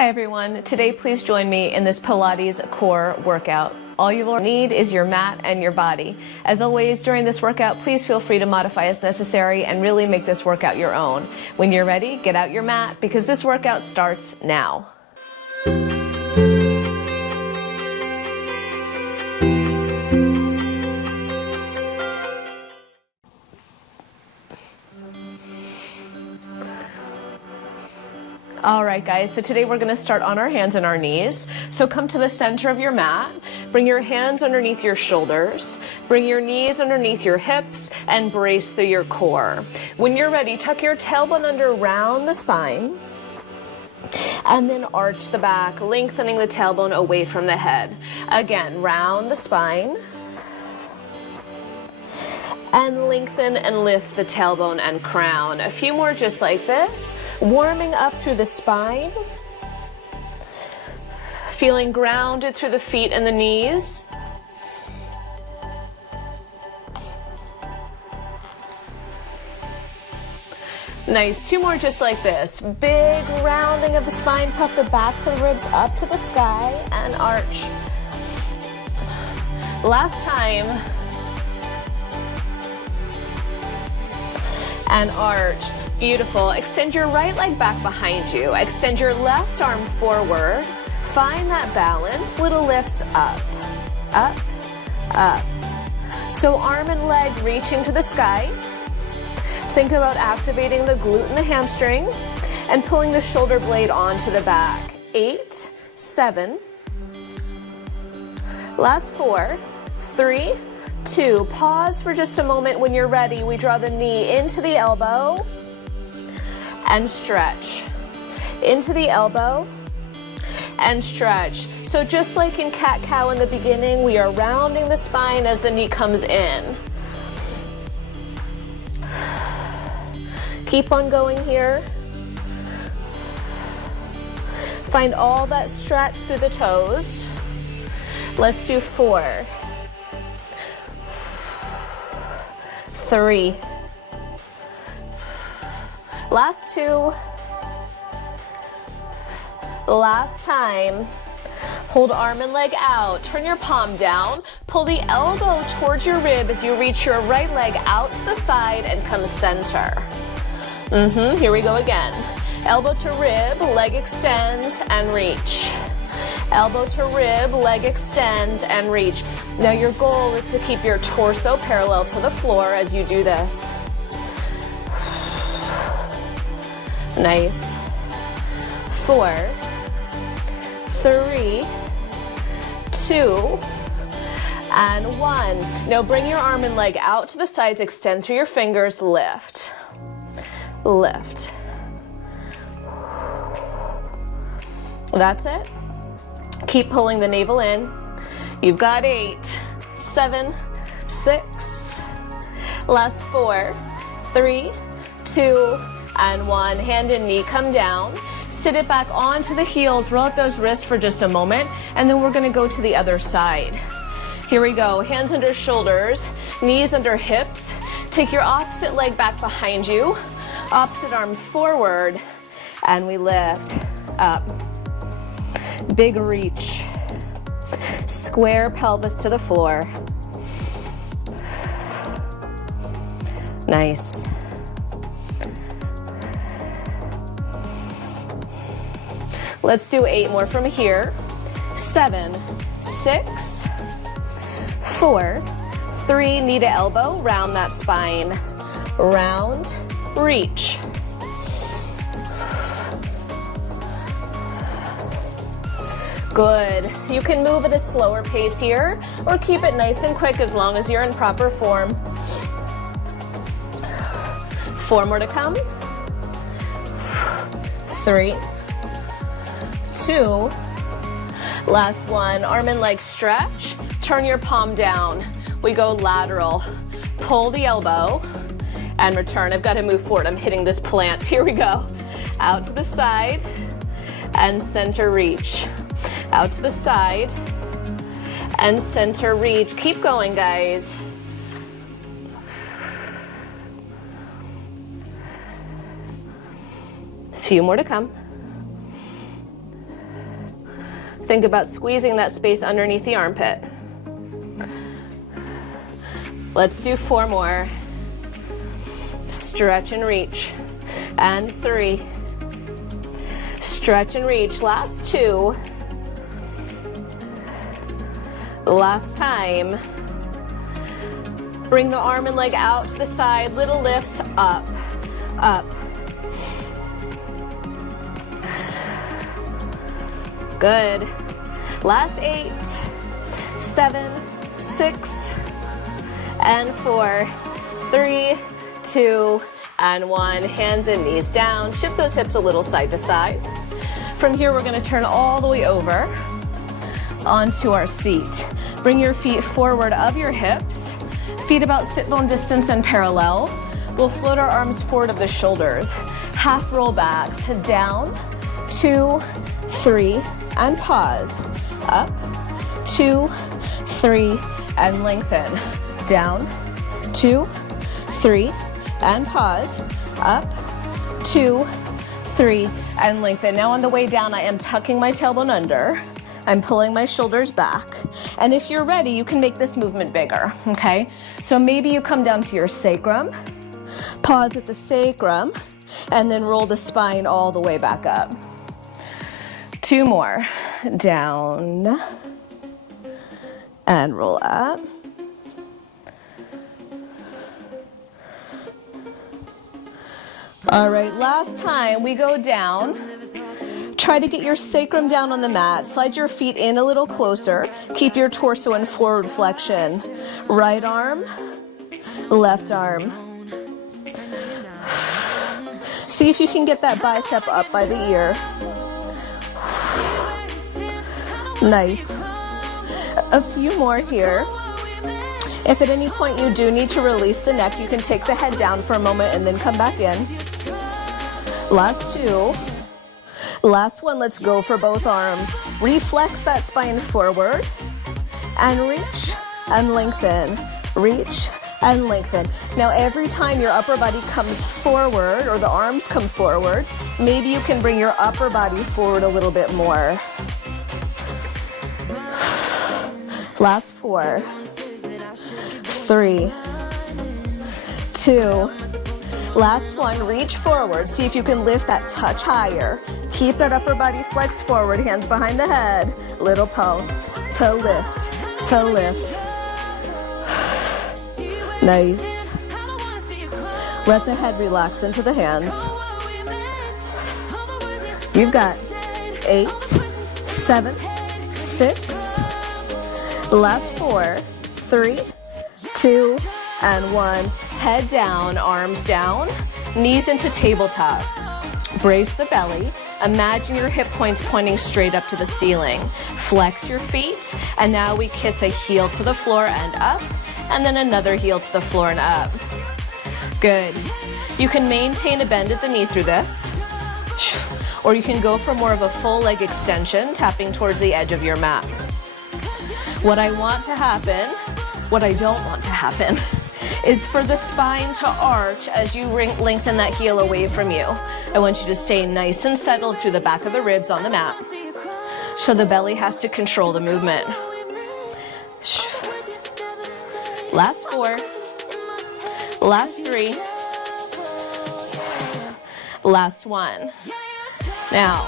Hi everyone, today please join me in this Pilates core workout. All you will need is your mat and your body. As always, during this workout, please feel free to modify as necessary and really make this workout your own. When you're ready, get out your mat because this workout starts now. All right, guys, so today we're going to start on our hands and our knees. So come to the center of your mat, bring your hands underneath your shoulders, bring your knees underneath your hips, and brace through your core. When you're ready, tuck your tailbone under, round the spine, and then arch the back, lengthening the tailbone away from the head. Again, round the spine, and lengthen and lift the tailbone and crown. A few more just like this, warming up through the spine, feeling grounded through the feet and the knees. Nice, two more just like this. Big rounding of the spine, puff the backs of the ribs up to the sky and arch. Last time. And arch. Beautiful. Extend your right leg back behind you. Extend your left arm forward. Find that balance. Little lifts up, up, up. So arm and leg reaching to the sky. Think about activating the glute and the hamstring and pulling the shoulder blade onto the back. 8, 7. Last 4, 3, 2, pause for just a moment. When you're ready, we draw the knee into the elbow and stretch. Into the elbow and stretch. So just like in cat-cow in the beginning, we are rounding the spine as the knee comes in. Keep on going here. Find all that stretch through the toes. Let's do 4. 3. Last 2. Last time. Hold arm and leg out. Turn your palm down. Pull the elbow towards your rib as you reach your right leg out to the side and come center. Here we go again. Elbow to rib, leg extends and reach. Elbow to rib, leg extends and reach. Now your goal is to keep your torso parallel to the floor as you do this. Nice. 4, 3, 2, and 1. Now bring your arm and leg out to the sides, extend through your fingers, lift. Lift. That's it. Keep pulling the navel in. You've got 8, 7, 6. Last 4, 3, 2, and 1. Hand and knee come down. Sit it back onto the heels. Roll out those wrists for just a moment, and then we're going to go to the other side. Here we go. Hands under shoulders, knees under hips. Take your opposite leg back behind you. Opposite arm forward, and we lift up. Big reach. Square pelvis to the floor. Nice. Let's do 8 more from here. 7, 6, 4, 3, knee to elbow, round that spine. Round, reach. Good. You can move at a slower pace here or keep it nice and quick as long as you're in proper form. 4 more to come. 3, 2. Last 1. Arm and leg stretch. Turn your palm down. We go lateral. Pull the elbow and return. I've got to move forward. I'm hitting this plant. Here we go. Out to the side and center reach. Out to the side and center reach. Keep going, guys. A few more to come. Think about squeezing that space underneath the armpit. Let's do 4 more. Stretch and reach. And 3. Stretch and reach. Last 2. Last time. Bring the arm and leg out to the side. Little lifts. Up. Up. Good. Last 8, 7, 6, and 4, 3, 2, and 1. Hands and knees down. Shift those hips a little side to side. From here, we're going to turn all the way over onto our seat. Bring your feet forward of your hips. Feet about sit bone distance and parallel. We'll float our arms forward of the shoulders. Half roll back to down, 2, 3, and pause. Up, 2, 3, and lengthen. Down, 2, 3, and pause. Up, 2, 3, and lengthen. Now on the way down, I am tucking my tailbone under. I'm pulling my shoulders back. And if you're ready, you can make this movement bigger, okay? So maybe you come down to your sacrum, pause at the sacrum, and then roll the spine all the way back up. 2 more. Down and roll up. All right, last time we go down. Try to get your sacrum down on the mat. Slide your feet in a little closer. Keep your torso in forward flexion. Right arm, left arm. See if you can get that bicep up by the ear. Nice. A few more here. If at any point you do need to release the neck, you can take the head down for a moment and then come back in. Last 2. Last one, let's go for both arms. Reflex that spine forward and reach and lengthen. Reach and lengthen. Now every time your upper body comes forward or the arms come forward, maybe you can bring your upper body forward a little bit more. Last 4, 3, 2, last one, reach forward. See if you can lift that touch higher. Keep that upper body flexed forward, hands behind the head. Little pulse to lift, to lift. Nice. Let the head relax into the hands. You've got 8, 7, 6, last 4, 3, 2, and 1. Head down, arms down, knees into tabletop. Brace the belly. Imagine your hip points pointing straight up to the ceiling. Flex your feet, and now we kiss a heel to the floor and up, and then another heel to the floor and up. Good. You can maintain a bend at the knee through this, or you can go for more of a full leg extension, tapping towards the edge of your mat. What I want to happen, what I don't want to happen, is for the spine to arch as you lengthen that heel away from you. I want you to stay nice and settled through the back of the ribs on the mat. So the belly has to control the movement. Last 4. Last 3. Last 1. Now,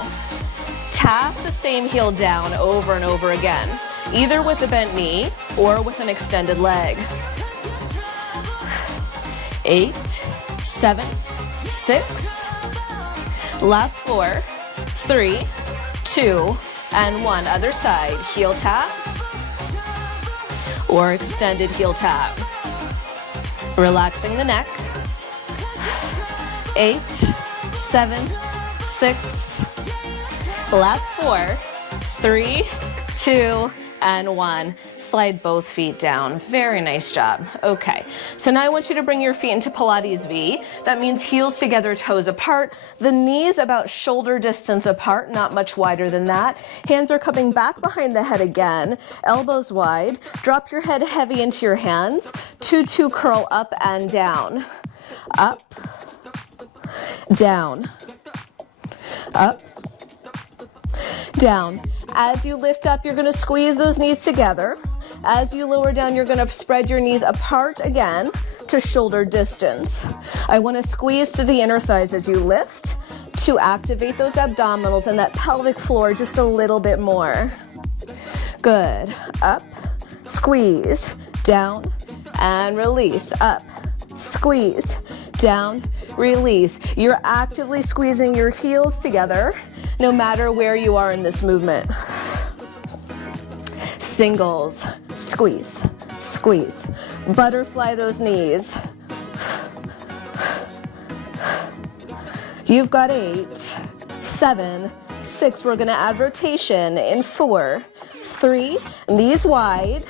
tap the same heel down over and over again, either with a bent knee or with an extended leg. 8, 7, 6, last 4, 3, 2, and 1. Other side, heel tap or extended heel tap. Relaxing the neck. 8, 7, 6, last 4, 3, 2, and 1. Slide both feet down. Very nice job. Okay, so now I want you to bring your feet into Pilates V. That means heels together, toes apart. The knees about shoulder distance apart, not much wider than that. Hands are coming back behind the head again. Elbows wide. Drop your head heavy into your hands. 2-2 curl up and down. Up, down, up, down. As you lift up, you're gonna squeeze those knees together. As you lower down, you're gonna spread your knees apart again to shoulder distance. I wanna squeeze through the inner thighs as you lift to activate those abdominals and that pelvic floor just a little bit more. Good. Up, squeeze, down, and release. Up, squeeze, down, release. You're actively squeezing your heels together no matter where you are in this movement. Singles, squeeze, squeeze. Butterfly those knees. You've got 8, 7, 6. We're gonna add rotation in 4, 3, knees wide.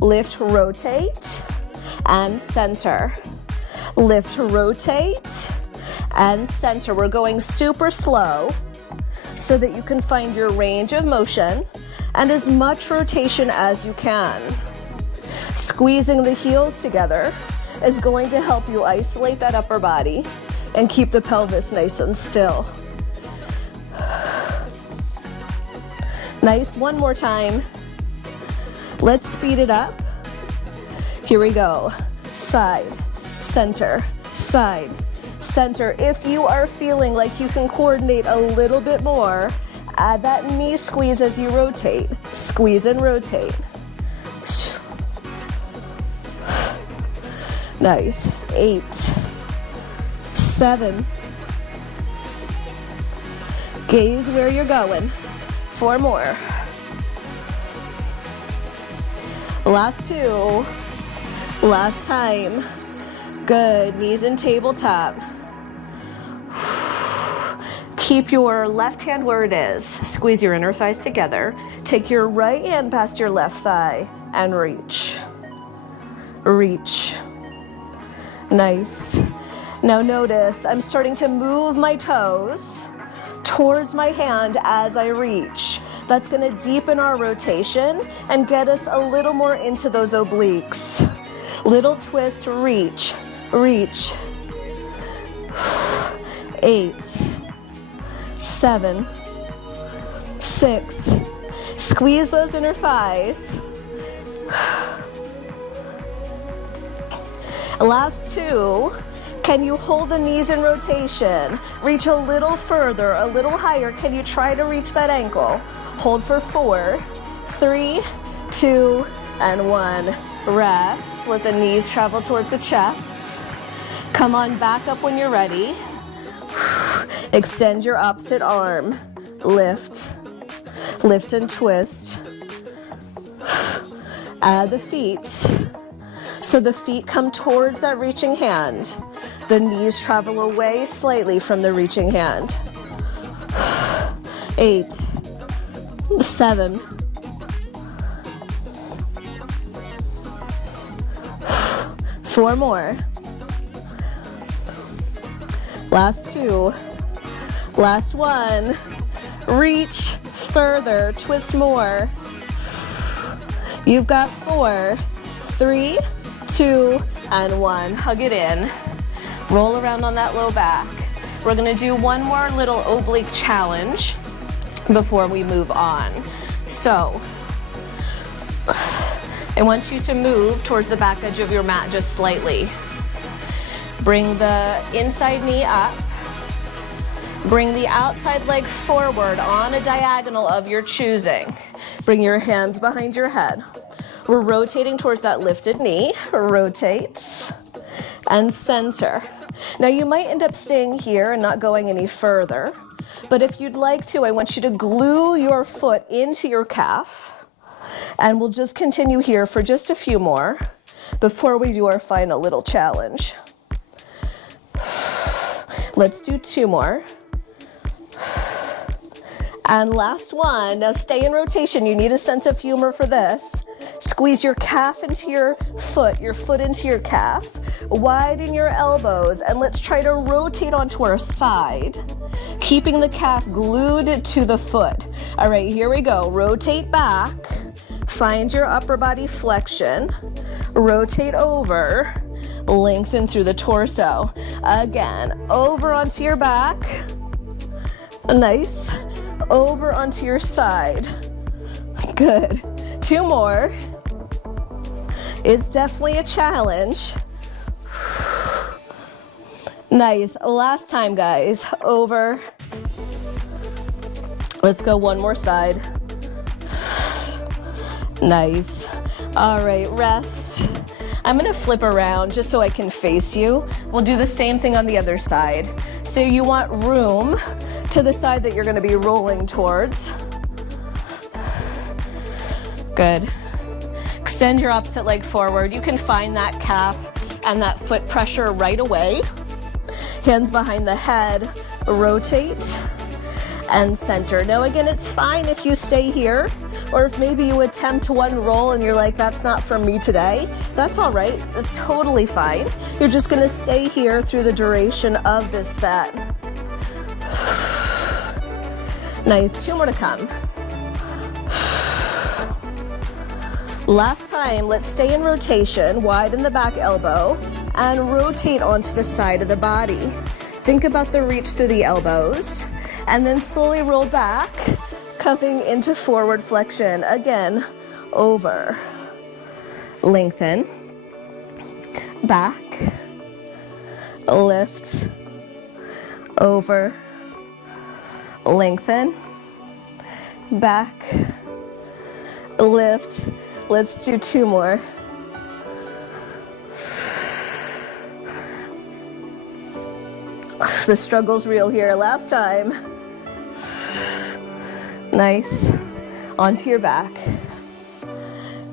Lift, rotate, and center. Lift, rotate, and center. We're going super slow so that you can find your range of motion and as much rotation as you can. Squeezing the heels together is going to help you isolate that upper body and keep the pelvis nice and still. Nice, one more time. Let's speed it up. Here we go. Side, center, side, center. If you are feeling like you can coordinate a little bit more, add that knee squeeze as you rotate. Squeeze and rotate. Nice. 8, 7. Gaze where you're going. 4 more. Last 2. Last time. Good. Knees in tabletop. Keep your left hand where it is. Squeeze your inner thighs together. Take your right hand past your left thigh and reach. Reach. Nice. Now notice I'm starting to move my toes towards my hand as I reach. That's going to deepen our rotation and get us a little more into those obliques. Little twist, reach, reach. 8, 7, 6. Squeeze those inner thighs. Last 2. Can you hold the knees in rotation? Reach a little further, a little higher. Can you try to reach that ankle? Hold for 4, 3, 2, and 1. Rest. Let the knees travel towards the chest. Come on back up when you're ready. Extend your opposite arm. Lift. Lift and twist. Add the feet. So the feet come towards that reaching hand. The knees travel away slightly from the reaching hand. 8, 7, 4 more. Last 2. Last 1. Reach further, twist more. You've got 4, 3, 2, and 1. Hug it in. Roll around on that low back. We're gonna do one more little oblique challenge before we move on. So, I want you to move towards the back edge of your mat just slightly. Bring the inside knee up. Bring the outside leg forward on a diagonal of your choosing. Bring your hands behind your head. We're rotating towards that lifted knee. Rotate and center. Now you might end up staying here and not going any further, but if you'd like to, I want you to glue your foot into your calf, and we'll just continue here for just a few more before we do our final little challenge. Let's do 2 more. And last one. Now stay in rotation. You need a sense of humor for this. Squeeze your calf into your foot into your calf. Widen your elbows, and let's try to rotate onto our side, keeping the calf glued to the foot. All right, here we go. Rotate back. Find your upper body flexion. Rotate over. Lengthen through the torso. Again, over onto your back. Nice. over onto your side. Good. 2 more. It's definitely a challenge. Nice. Last time, guys. Over. Let's go one more side. Nice. All right, rest. I'm gonna flip around just so I can face you. We'll do the same thing on the other side. So you want room to the side that you're gonna be rolling towards. Good. Extend your opposite leg forward. You can find that calf and that foot pressure right away. Hands behind the head, rotate and center. Now again, it's fine if you stay here, or if maybe you attempt one roll and you're like, that's not for me today. That's all right, that's totally fine. You're just gonna stay here through the duration of this set. Nice, 2 more to come. Last time, let's stay in rotation, widen the back elbow, and rotate onto the side of the body. Think about the reach through the elbows, and then slowly roll back, coming into forward flexion. Again, over, lengthen, back, lift, over, lengthen, back, lift. Let's do 2 more. The struggle's real here. Last time. Nice. Onto your back.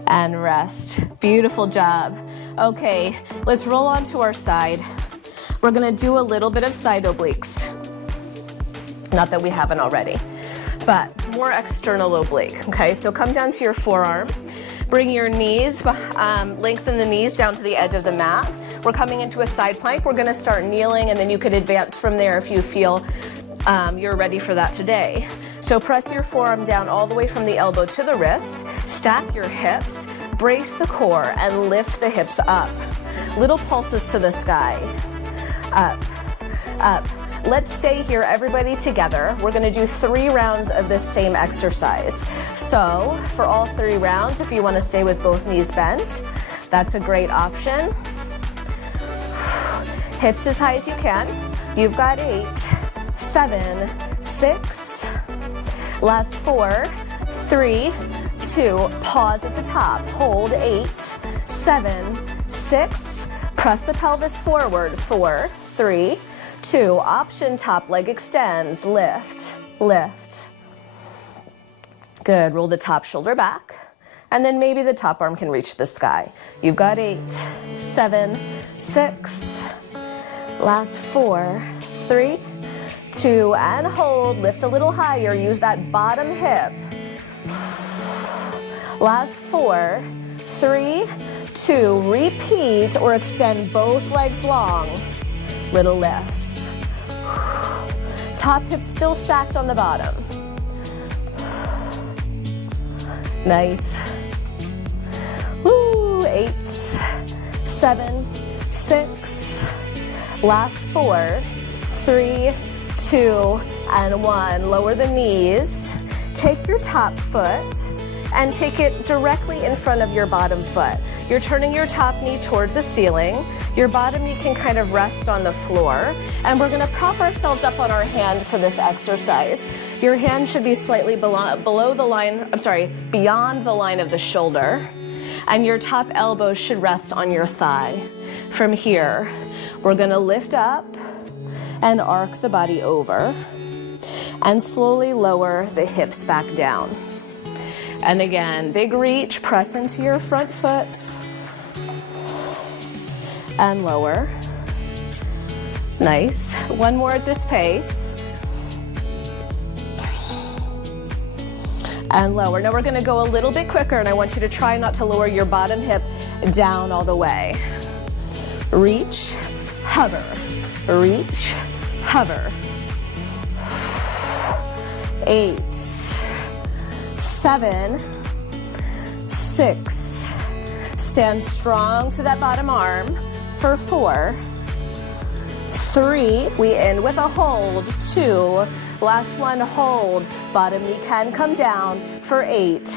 And rest. Beautiful job. Okay, let's roll onto our side. We're gonna do a little bit of side obliques. Not that we haven't already, but more external oblique. Okay, so come down to your forearm. Bring your knees, lengthen the knees down to the edge of the mat. We're coming into a side plank. We're gonna start kneeling, and then you could advance from there if you feel you're ready for that today. So press your forearm down all the way from the elbow to the wrist. Stack your hips, brace the core, and lift the hips up. Little pulses to the sky. Up, up. Let's stay here, everybody together. We're gonna do 3 rounds of this same exercise. So for all 3 rounds, if you wanna stay with both knees bent, that's a great option. Hips as high as you can. You've got 8, 7, 6. Last 4, 3, 2. Pause at the top. Hold 8, 7, 6. Press the pelvis forward. 4, 3, 2, option top leg extends, lift, lift. Good, roll the top shoulder back, and then maybe the top arm can reach the sky. You've got 8, 7, 6, last 4, 3, 2, and hold, lift a little higher, use that bottom hip. Last 4, 3, 2, repeat or extend both legs long. Little lifts. Top hip still stacked on the bottom. Nice. Woo, 8, 7, 6. Last 4, 3, 2, and 1. Lower the knees. Take your top foot and take it directly in front of your bottom foot. You're turning your top knee towards the ceiling. Your bottom knee can kind of rest on the floor. And we're gonna prop ourselves up on our hand for this exercise. Your hand should be slightly below the line, beyond the line of the shoulder. And your top elbow should rest on your thigh. From here, we're gonna lift up and arc the body over and slowly lower the hips back down. And again, big reach, press into your front foot and lower. Nice. 1 more at this pace. And lower. Now we're gonna go a little bit quicker, and I want you to try not to lower your bottom hip down all the way. Reach, hover, reach, hover. 8, 7, 6. Stand strong through that bottom arm for 4, 3. We end with a hold. 2, Last one, hold. Bottom knee can come down for 8,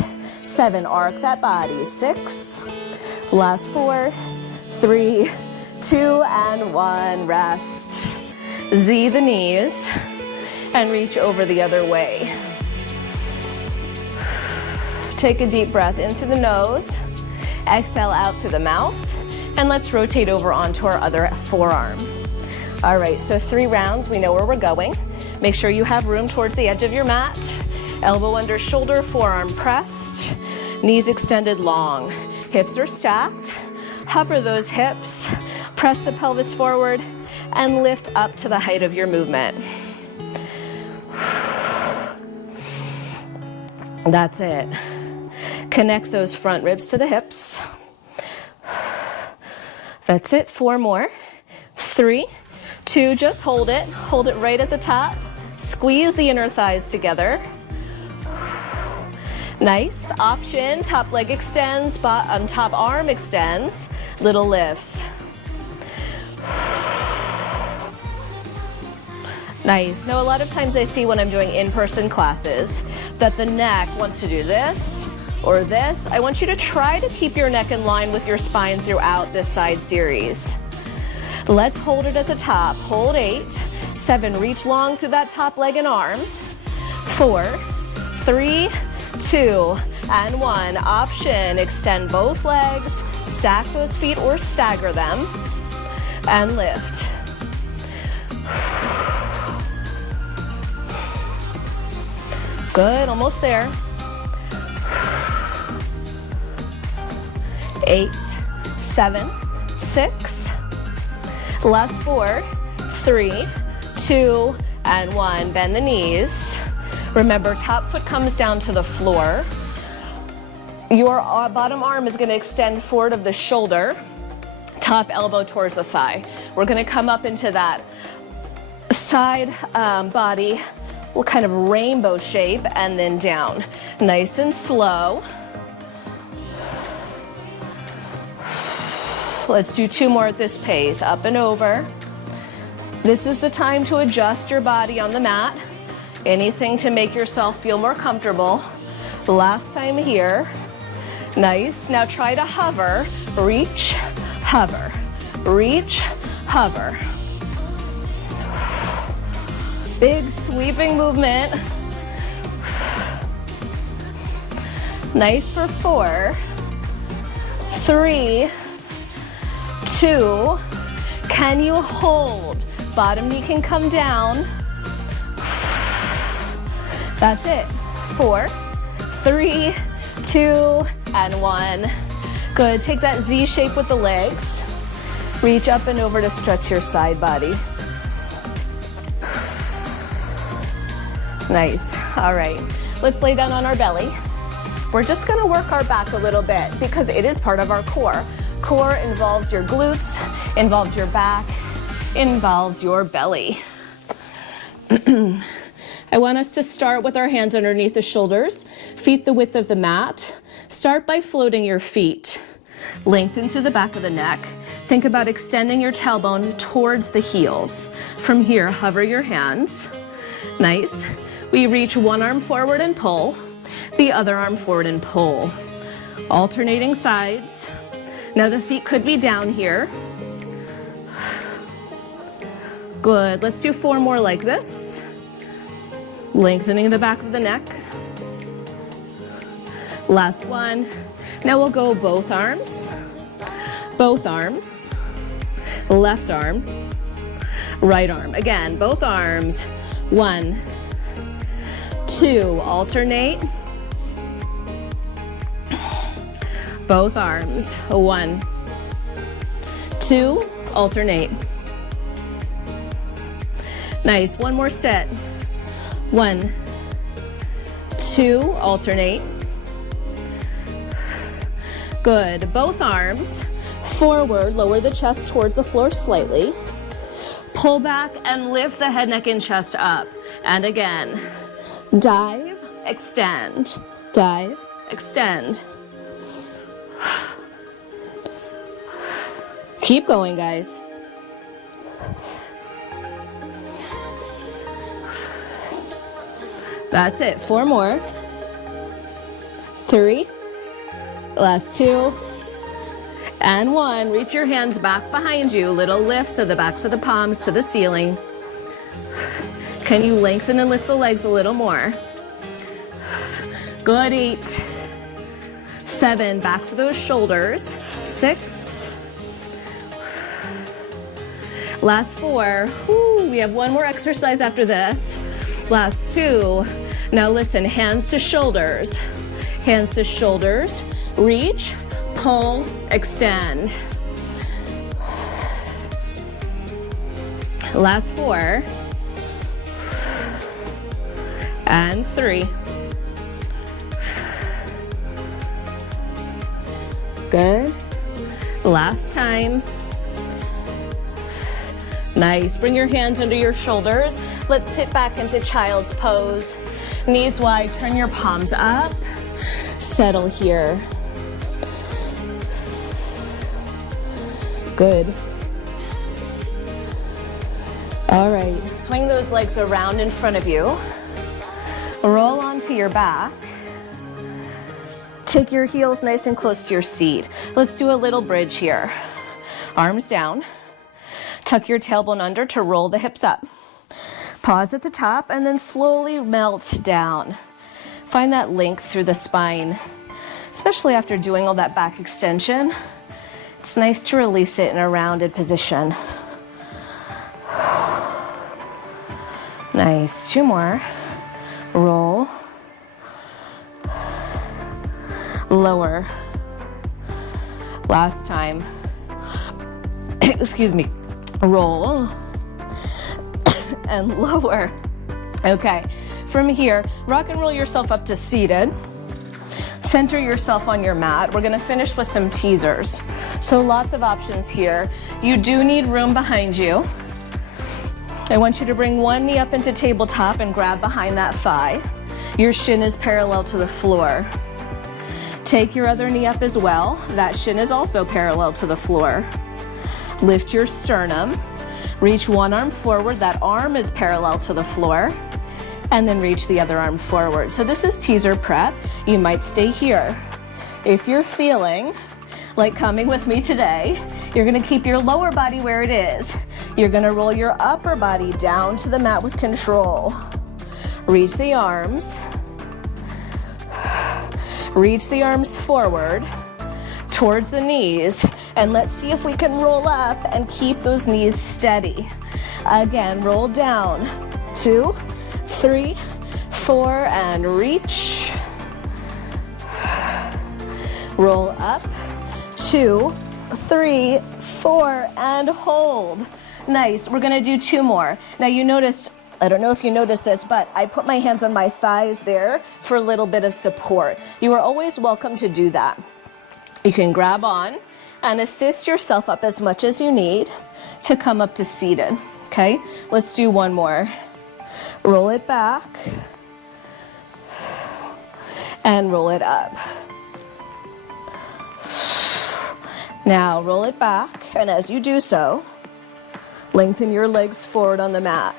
7, arc that body, 6. Last 4, 3, 2, and 1, rest. Z the knees and reach over the other way. Take a deep breath in through the nose, exhale out through the mouth, and let's rotate over onto our other forearm. All right, so 3 rounds, we know where we're going. Make sure you have room towards the edge of your mat. Elbow under shoulder, forearm pressed, knees extended long. Hips are stacked. Hover those hips, press the pelvis forward, and lift up to the height of your movement. That's it. Connect those front ribs to the hips. That's it, 4 more. 3, 2, just hold it. Hold it right at the top. Squeeze the inner thighs together. Nice, option, top leg extends, top arm extends, little lifts. Nice. Now a lot of times I see when I'm doing in-person classes that the neck wants to do this or this. I want you to try to keep your neck in line with your spine throughout this side series. Let's hold it at the top. Hold 8, 7, reach long through that top leg and arm. 4, 3, 2, and 1. Option, extend both legs, stack those feet or stagger them, and lift. Good, almost there. 8, 7, 6. Last 4, 3, 2, and 1. Bend the knees. Remember, top foot comes down to the floor. Your bottom arm is going to extend forward of the shoulder, top elbow towards the thigh. We're going to come up into that side body, kind of rainbow shape, and then down. Nice and slow. Let's do 2 more at this pace, up and over. This is the time to adjust your body on the mat. Anything to make yourself feel more comfortable. Last time here. Nice. Now try to hover, reach, hover, reach, hover. Big sweeping movement. Nice for 4, 3, 2. Can you hold? Bottom knee can come down. That's it. 4, 3, 2, and 1. Good. Take that Z shape with the legs. Reach up and over to stretch your side body. Nice. All right. Let's lay down on our belly. We're just going to work our back a little bit because it is part of our core. Core involves your glutes, involves your back, involves your belly. I want us to start with our hands underneath the shoulders, feet the width of the mat. Start by floating your feet. Lengthen through the back of the neck. Think about extending your tailbone towards the heels. From here, hover your hands. Nice. We reach one arm forward and pull, the other arm forward and pull. Alternating sides. Now the feet could be down here. Good. Let's do 4 more like this. Lengthening the back of the neck. Last one. Now we'll go both arms, left arm, right arm. Again, both arms. 1, 2, alternate. Both arms. 1, 2, alternate. Nice. One more set. 1, 2, alternate. Good. Both arms forward, lower the chest towards the floor slightly. Pull back and lift the head, neck, and chest up. And again, dive, extend, dive, extend. Keep going, guys. That's it. 4 more. 3. Last 2. And 1. Reach your hands back behind you. Little lift so the backs of the palms to the ceiling. Can you lengthen and lift the legs a little more? Good. 8. 7. Backs of those shoulders. 6. Last 4. Woo, we have 1 more exercise after this. Last 2. Now listen, hands to shoulders. Hands to shoulders. Reach, pull, extend. Last 4. And 3. Good. Last time. Nice. Bring your hands under your shoulders. Let's sit back into child's pose. Knees wide, turn your palms up. Settle here. Good. All right, swing those legs around in front of you. Roll onto your back. Take your heels nice and close to your seat. Let's do a little bridge here. Arms down. Tuck your tailbone under to roll the hips up. Pause at the top and then slowly melt down. Find that length through the spine, especially after doing all that back extension. It's nice to release it in a rounded position. Nice. 2 more. Roll. Lower. Last time. Excuse me. Roll. And lower. Okay. From here, rock and roll yourself up to seated. Center yourself on your mat. We're gonna finish with some teasers. So lots of options here. You do need room behind you. I want you to bring one knee up into tabletop and grab behind that thigh. Your shin is parallel to the floor. Take your other knee up as well. That shin is also parallel to the floor. Lift your sternum. Reach one arm forward. That arm is parallel to the floor. And then reach the other arm forward. So this is teaser prep. You might stay here. If you're feeling like coming with me today, you're gonna keep your lower body where it is. You're gonna roll your upper body down to the mat with control. Reach the arms. Reach the arms forward towards the knees. And let's see if we can roll up and keep those knees steady. Again, roll down. 2, 3, 4, and reach. Roll up. 2, 3, 4, and hold. Nice. We're gonna do 2 more. Now you noticed, I don't know if you noticed this, but I put my hands on my thighs there for a little bit of support. You are always welcome to do that. You can grab on and assist yourself up as much as you need to come up to seated. Okay, let's do 1 more. Roll it back and roll it up. Now roll it back, and as you do so, lengthen your legs forward on the mat.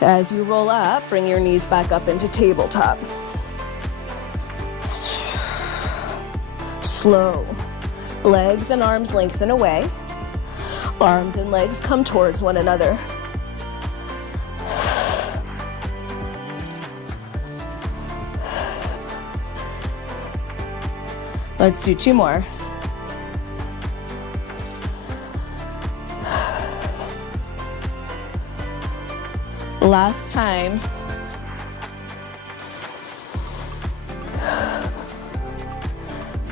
As you roll up, bring your knees back up into tabletop. Slow. Legs and arms lengthen away. Arms and legs come towards one another. Let's do 2 more. Last time.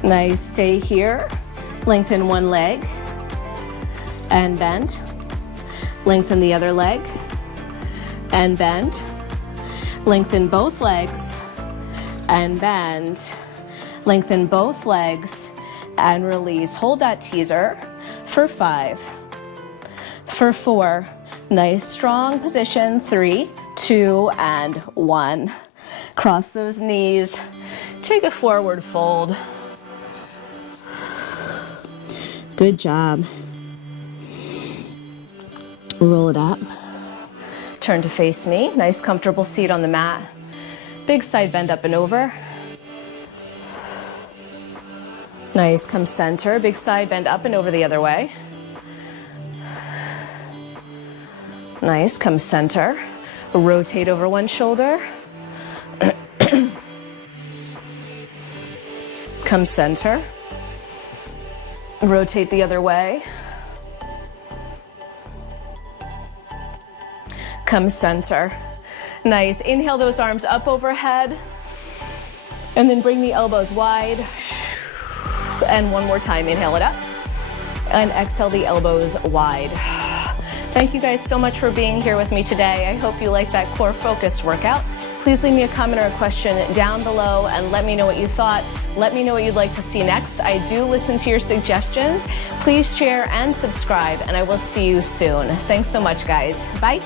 Nice, stay here. Lengthen one leg and bend. Lengthen the other leg and bend. Lengthen both legs and bend. Lengthen both legs and release. Hold that teaser for 5, for 4. Nice strong position. 3, 2, and 1. Cross those knees. Take a forward fold. Good job. Roll it up. Turn to face me. Nice comfortable seat on the mat. Big side bend up and over. Nice, come center. Big side bend up and over the other way. Nice, come center. Rotate over one shoulder. Come center. Rotate the other way. Come center. Nice. Inhale those arms up overhead. And then bring the elbows wide. And one more time, inhale it up. And exhale the elbows wide. Thank you guys so much for being here with me today. I hope you like that core focused workout. Please leave me a comment or a question down below and let me know what you thought. Let me know what you'd like to see next. I do listen to your suggestions. Please share and subscribe, and I will see you soon. Thanks so much, guys. Bye.